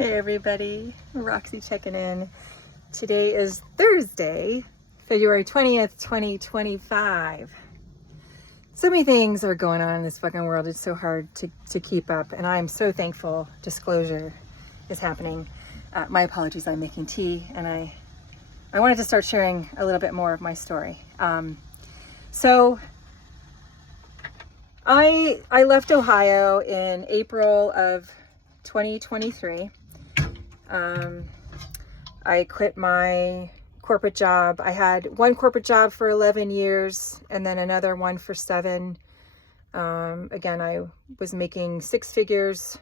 Hey everybody, Roxy checking in. Today is Thursday, February 20th, 2025. So many things are going on in this fucking world. It's so hard to keep up, and I'm so thankful disclosure is happening. My apologies, I'm making tea, and I wanted to start sharing a little bit more of my story. So I left Ohio in April of 2023. I quit my corporate job. I had one corporate job for 11 years and then another one for 7. Again, I was making 6 figures,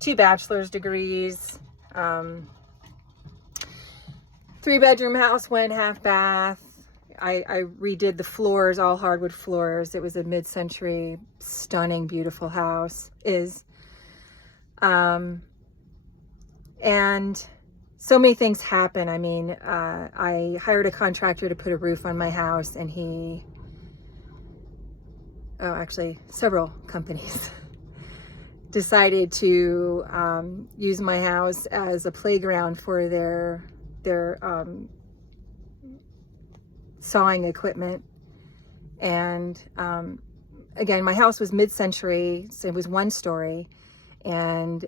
2 bachelor's degrees, 3-bedroom house, 1 half bath. I redid the floors, all hardwood floors. It was a mid-century, stunning, beautiful house. And so many things happen. I mean, I hired a contractor to put a roof on my house, and actually several companies decided to use my house as a playground for their sawing equipment. And again, my house was mid-century, so it was 1 story, and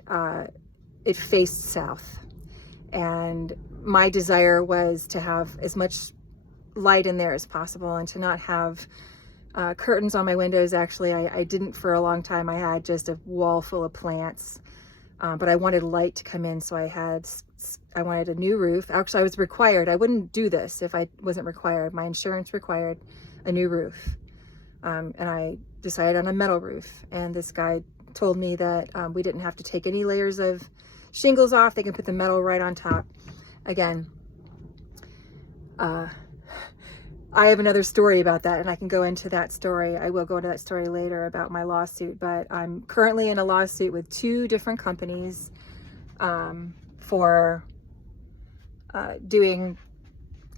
it faced south. And my desire was to have as much light in there as possible and to not have curtains on my windows. Actually, I didn't for a long time. I had just a wall full of plants, but I wanted light to come in, so I wanted a new roof. Actually, I was required. I wouldn't do this if I wasn't required. My insurance required a new roof, and I decided on a metal roof. And this guy told me that we didn't have to take any layers of shingles off. They can put the metal right on top. Again, I have another story about that, and I can go into that story. I will go into that story later about my lawsuit, but I'm currently in a lawsuit with 2 different companies for doing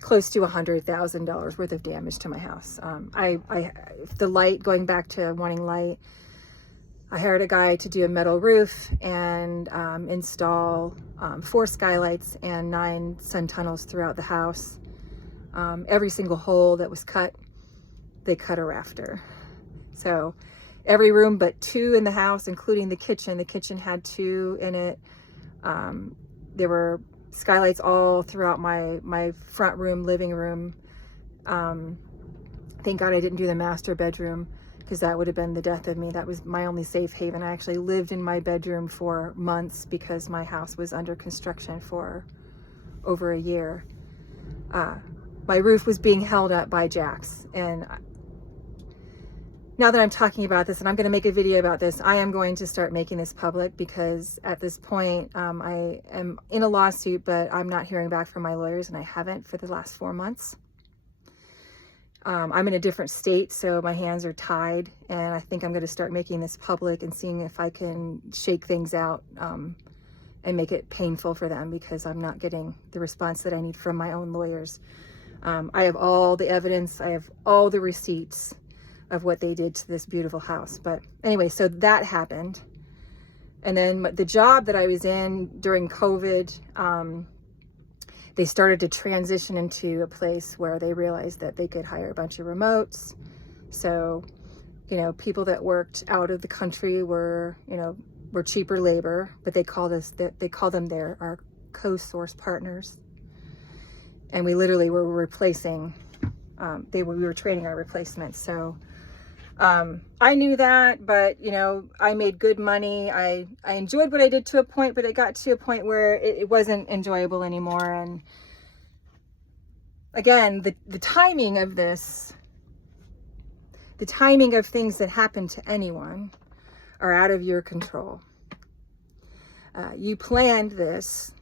close to $100,000 worth of damage to my house. The light, going back to wanting light, I hired a guy to do a metal roof and install 4 skylights and 9 sun tunnels throughout the house. Every single hole that was cut, they cut a rafter. So every room but 2 in the house, including the kitchen. The kitchen had 2 in it. There were skylights all throughout my front room, living room. Thank God I didn't do the master bedroom, because that would have been the death of me. That was my only safe haven. I actually lived in my bedroom for months because my house was under construction for over a year. My roof was being held up by jacks. And now that I'm talking about this, and I'm going to make a video about this, I am going to start making this public, because at this point, I am in a lawsuit, but I'm not hearing back from my lawyers, and I haven't for the last 4 months. I'm in a different state, so my hands are tied, and I think I'm going to start making this public and seeing if I can shake things out and make it painful for them, because I'm not getting the response that I need from my own lawyers. I have all the evidence. I have all the receipts of what they did to this beautiful house. But anyway, so that happened. And then the job that I was in during COVID, they started to transition into a place where they realized that they could hire a bunch of remotes. So, people that worked out of the country were cheaper labor, but they called them our co-source partners. And we literally were replacing, we were training our replacements. So I knew that, but I made good money. I enjoyed what I did to a point, but it got to a point where it wasn't enjoyable anymore. And again, the timing of this, the timing of things that happen to anyone are out of your control. You planned this.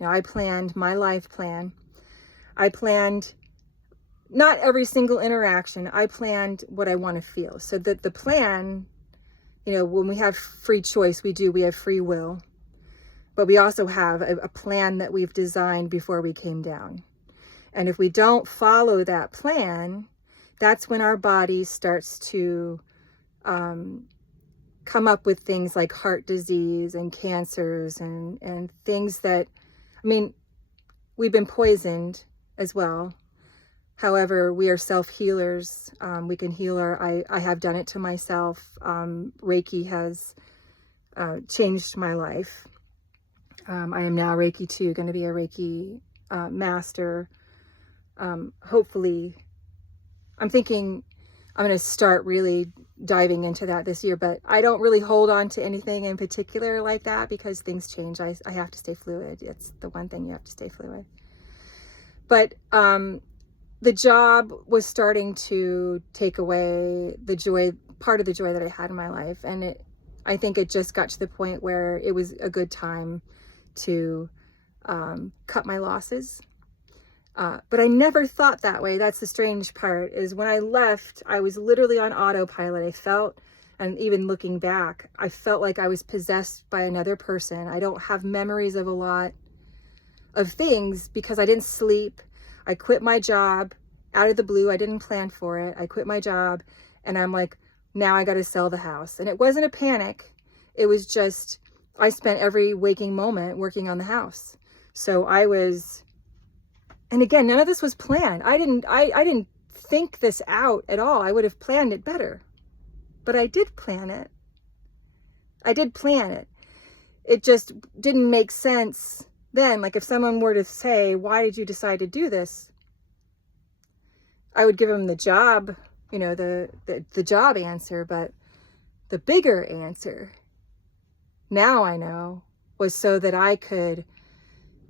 I planned my life plan. I planned not every single interaction. I planned what I want to feel. So that the plan, when we have free choice, we have free will, but we also have a plan that we've designed before we came down. And if we don't follow that plan, that's when our body starts to come up with things like heart disease and cancers and things that, I mean, we've been poisoned as well. However, we are self-healers. We can heal I have done it to myself. Reiki has changed my life. I am now Reiki 2, going to be a Reiki master. Hopefully, I'm thinking I'm going to start really diving into that this year, but I don't really hold on to anything in particular like that because things change. I have to stay fluid. It's the one thing, you have to stay fluid. But the job was starting to take away the joy, part of the joy that I had in my life. And I think it just got to the point where it was a good time to cut my losses. But I never thought that way. That's the strange part, is when I left, I was literally on autopilot. I felt, and even looking back, I felt like I was possessed by another person. I don't have memories of a lot of things because I didn't sleep. I quit my job out of the blue. I didn't plan for it. I quit my job and I'm like, now I got to sell the house. And it wasn't a panic. It was just, I spent every waking moment working on the house. So I was, and again, none of this was planned. I didn't think this out at all. I would have planned it better, but I did plan it. I did plan it. It just didn't make sense then. Like if someone were to say, why did you decide to do this? I would give them the job, you know, the job answer, but the bigger answer, now I know, was so that I could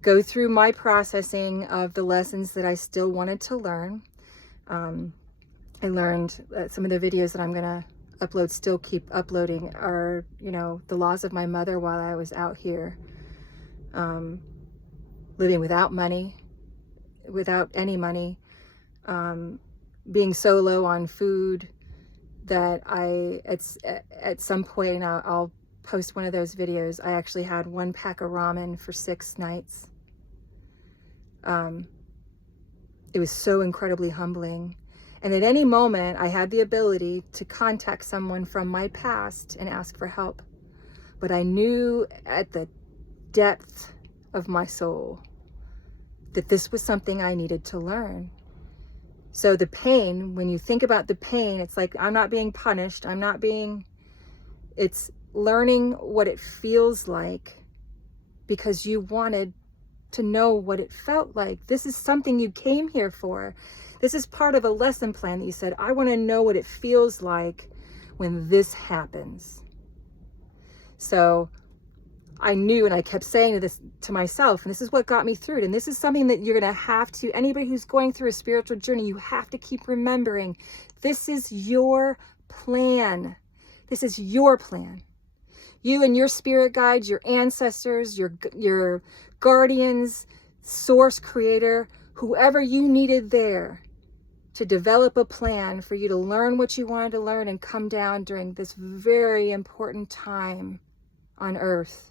go through my processing of the lessons that I still wanted to learn. I learned some of the videos that I'm going to upload, still keep uploading, are, you know, the loss of my mother while I was out here, living without money, without any money, being so low on food that at some point, I'll post one of those videos, I actually had 1 pack of ramen for 6 nights. It was so incredibly humbling. And at any moment, I had the ability to contact someone from my past and ask for help. But I knew at the depth of my soul that this was something I needed to learn. So the pain, when you think about the pain, it's like, I'm not being punished. It's learning what it feels like because you wanted to know what it felt like. This is something you came here for. This is part of a lesson plan that you said, I want to know what it feels like when this happens. So I knew, and I kept saying this to myself, and this is what got me through it. And this is something that you're going to have to, anybody who's going through a spiritual journey, you have to keep remembering, this is your plan. This is your plan. You and your spirit guides, your ancestors, your guardians, source creator, whoever you needed there to develop a plan for you to learn what you wanted to learn and come down during this very important time on earth.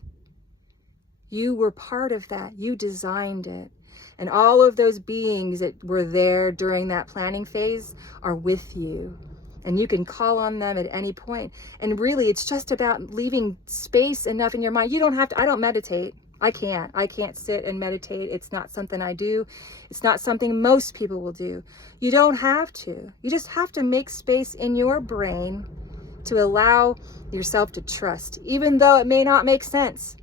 You were part of that. You designed it. And all of those beings that were there during that planning phase are with you. And you can call on them at any point. And really, it's just about leaving space enough in your mind. You don't have to, I don't meditate. I can't sit and meditate. It's not something I do. It's not something most people will do. You don't have to. You just have to make space in your brain to allow yourself to trust, even though it may not make sense.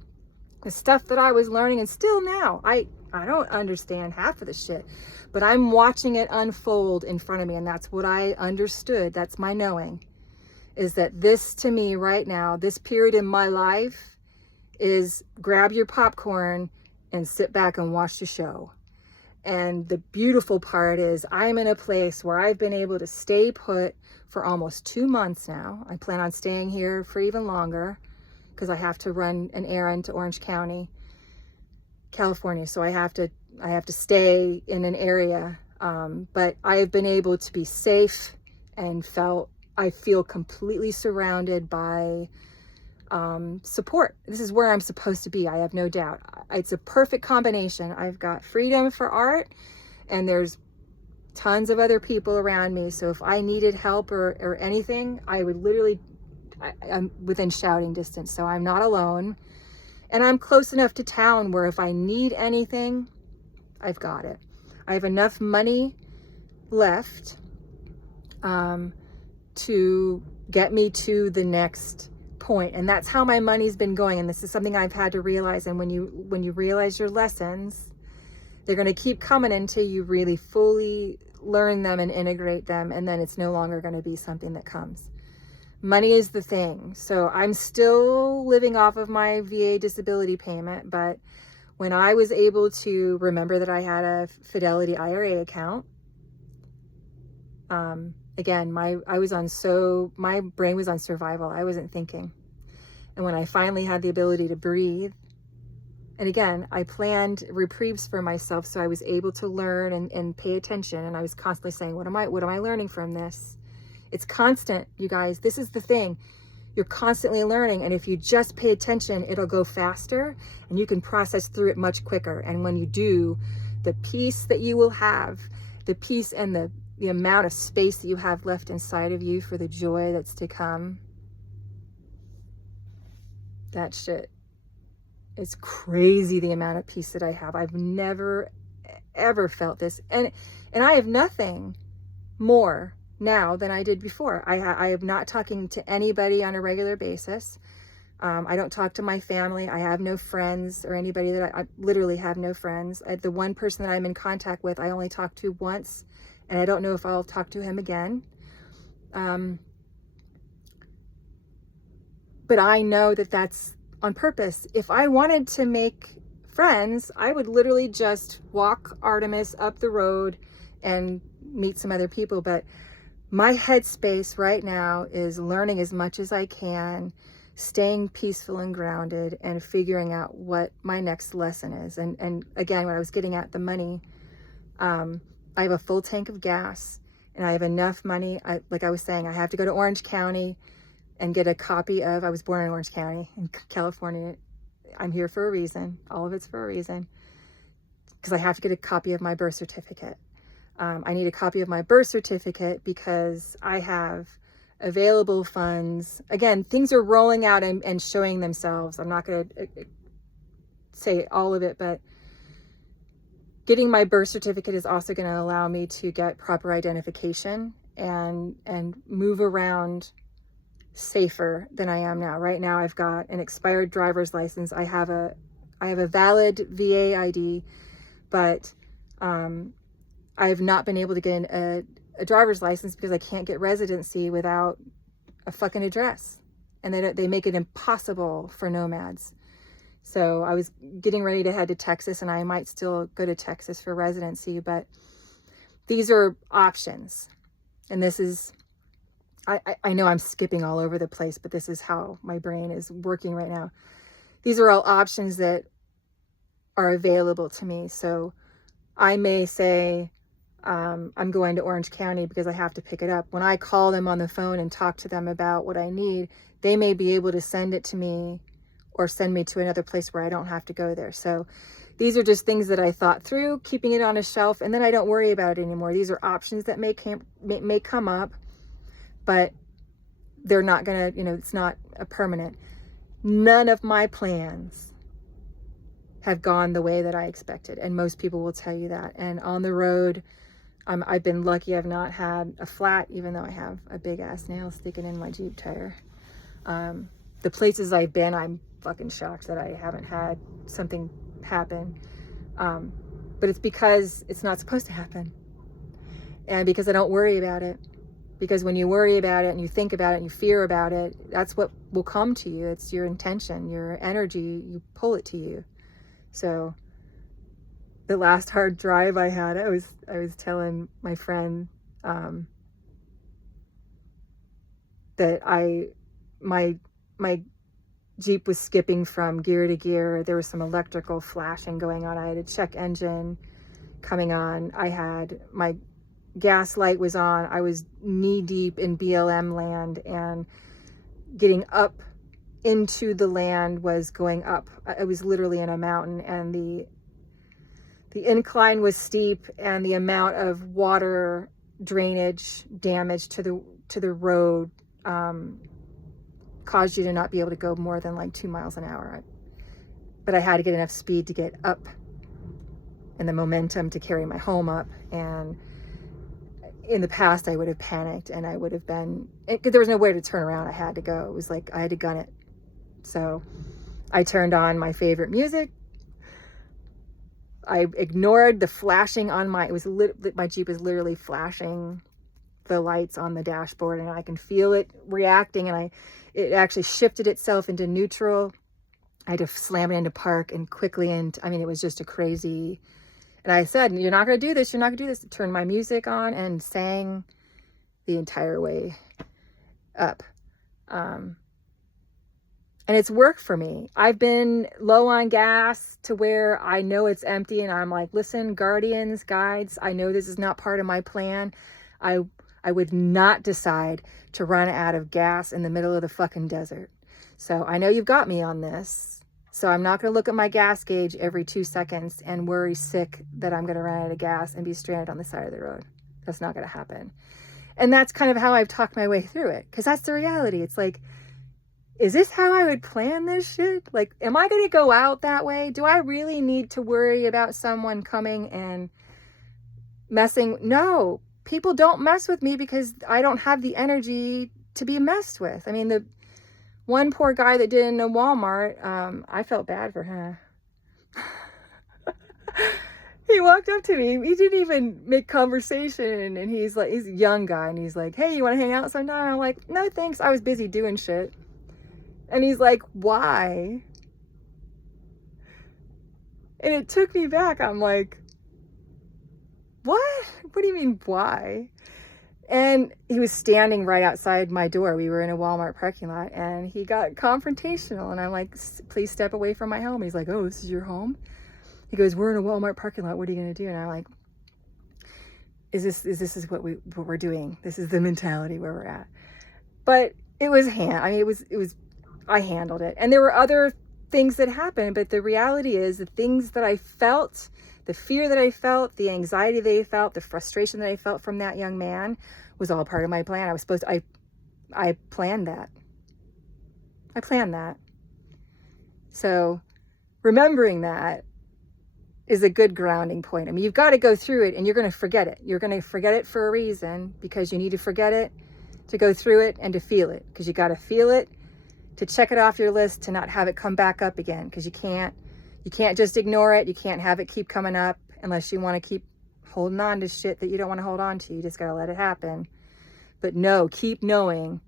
The stuff that I was learning, and still now, I don't understand half of the shit, but I'm watching it unfold in front of me, and that's what I understood. That's my knowing, is that this, to me right now, this period in my life, is grab your popcorn and sit back and watch the show. And the beautiful part is I'm in a place where I've been able to stay put for almost 2 months now. I plan on staying here for even longer because I have to run an errand to Orange County, California. So I have to stay in an area. But I have been able to be safe and I feel completely surrounded by support. This is where I'm supposed to be. I have no doubt. It's a perfect combination. I've got freedom for art and there's tons of other people around me. So if I needed help or anything, I would literally, I'm within shouting distance, so I'm not alone. And I'm close enough to town where if I need anything, I've got it. I have enough money left to get me to the next point. And that's how my money's been going. And this is something I've had to realize. And when you realize your lessons, they're going to keep coming until you really fully learn them and integrate them. And then it's no longer going to be something that comes. Money is the thing. So I'm still living off of my VA disability payment. But when I was able to remember that I had a Fidelity IRA account, again, my brain was on survival. I wasn't thinking. And when I finally had the ability to breathe, and again, I planned reprieves for myself, so I was able to learn and pay attention. And I was constantly saying, what am I learning from this? It's constant, you guys. This is the thing. You're constantly learning. And if you just pay attention, it'll go faster and you can process through it much quicker. And when you do, the peace that you will have, the peace and the amount of space that you have left inside of you for the joy that's to come, that shit, it's crazy the amount of peace that I have. I've never, ever felt this. And I have nothing more now than I did before. I am not talking to anybody on a regular basis. I don't talk to my family. I have no friends or anybody that I literally have no friends. The one person that I'm in contact with, I only talked to once, and I don't know if I'll talk to him again. But I know that that's on purpose. If I wanted to make friends, I would literally just walk Artemis up the road and meet some other people. But my headspace right now is learning as much as I can, staying peaceful and grounded, and figuring out what my next lesson is. And again, when I was getting at the money, I have a full tank of gas and I have enough money. Like I was saying, I have to go to Orange County and get a copy of, I was born in Orange County in California. I'm here for a reason. All of it's for a reason. Because I have to get a copy of my birth certificate. I need a copy of my birth certificate because I have available funds. Again, things are rolling out and showing themselves. I'm not going to say all of it, but getting my birth certificate is also going to allow me to get proper identification and move around safer than I am now. Right now, I've got an expired driver's license. I have a valid VA ID, but I have not been able to get a driver's license because I can't get residency without a fucking address, and they make it impossible for nomads. So I was getting ready to head to Texas, and I might still go to Texas for residency, but these are options. And this is, I know I'm skipping all over the place, but this is how my brain is working right now. These are all options that are available to me. So I may say, I'm going to Orange County because I have to pick it up. When I call them on the phone and talk to them about what I need, they may be able to send it to me or send me to another place where I don't have to go there. So these are just things that I thought through, keeping it on a shelf, and then I don't worry about it anymore. These are options that may come up, but they're not gonna, it's not a permanent. None of my plans have gone the way that I expected, and most people will tell you that. And on the road, I've been lucky. I've not had a flat, even though I have a big ass nail sticking in my Jeep tire. The places I've been, I'm fucking shocked that I haven't had something happen. But it's because it's not supposed to happen. And because I don't worry about it. Because when you worry about it and you think about it and you fear about it, that's what will come to you. It's your intention, your energy, you pull it to you. So the last hard drive I had, I was telling my friend that my Jeep was skipping from gear to gear. There was some electrical flashing going on. I had a check engine coming on. I had my gas light was on. I was knee deep in BLM land, and getting up into the land was going up. I was literally in a mountain, and the incline was steep, and the amount of water drainage damage to the road cause you to not be able to go more than like 2 miles an hour. But I had to get enough speed to get up and the momentum to carry my home up. And in the past, I would have panicked and I would have been, there was no way to turn around. I had to go. It was like I had to gun it. So I turned on my favorite music. I ignored the flashing on my Jeep was literally flashing the lights on the dashboard, and I can feel it reacting, and it actually shifted itself into neutral. I had to slam it into park and quickly, and I mean, it was just a crazy, and I said, you're not going to do this. You're not going to do this. Turned my music on and sang the entire way up. And it's worked for me. I've been low on gas to where I know it's empty and I'm like, listen, guardians, guides, I know this is not part of my plan. I would not decide to run out of gas in the middle of the fucking desert. So I know you've got me on this. So I'm not going to look at my gas gauge every 2 seconds and worry sick that I'm going to run out of gas and be stranded on the side of the road. That's not going to happen. And that's kind of how I've talked my way through it. Because that's the reality. It's like, is this how I would plan this shit? Like, am I going to go out that way? Do I really need to worry about someone coming and messing? No, people don't mess with me because I don't have the energy to be messed with. I mean, the one poor guy that did in a Walmart, I felt bad for him. He walked up to me. He didn't even make conversation. And he's like, he's a young guy. And he's like, hey, you want to hang out sometime? I'm like, no, thanks. I was busy doing shit. And he's like, why? And it took me back. I'm like, what? What do you mean, why? And he was standing right outside my door. We were in a Walmart parking lot, and he got confrontational. And I'm like, please step away from my home. And he's like, oh, this is your home? He goes, we're in a Walmart parking lot. What are you going to do? And I'm like, is this what we're doing? This is the mentality where we're at. But it was I handled it. And there were other things that happened, but the reality is the things that I felt, the fear that I felt, the anxiety that I felt, the frustration that I felt from that young man was all part of my plan. I planned that. I planned that. So remembering that is a good grounding point. I mean, you've got to go through it and you're going to forget it. You're going to forget it for a reason, because you need to forget it to go through it and to feel it, because you got to feel it to check it off your list, to not have it come back up again, because you can't just ignore it. You can't have it keep coming up unless you want to keep holding on to shit that you don't want to hold on to. You just got to let it happen. But no, keep knowing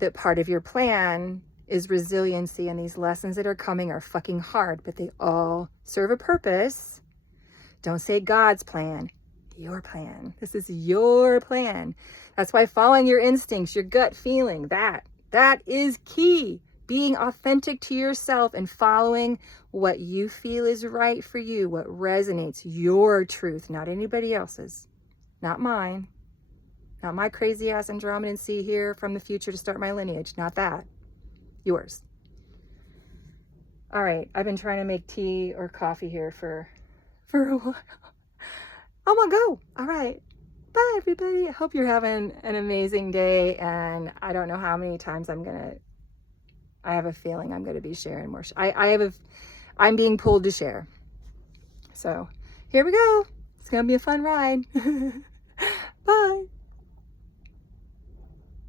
that part of your plan is resiliency, and these lessons that are coming are fucking hard, but they all serve a purpose. Don't say God's plan, your plan. This is your plan. That's why following your instincts, your gut feeling, that is key. Being authentic to yourself and following what you feel is right for you, what resonates, your truth, not anybody else's, not mine, not my crazy ass Andromedan sea here from the future to start my lineage, not that, yours. All right, I've been trying to make tea or coffee here for a while. I'm gonna go. All right. Bye, everybody. I hope you're having an amazing day. And I don't know how many times I have a feeling I'm going to be sharing more. I'm being pulled to share. So here we go. It's going to be a fun ride.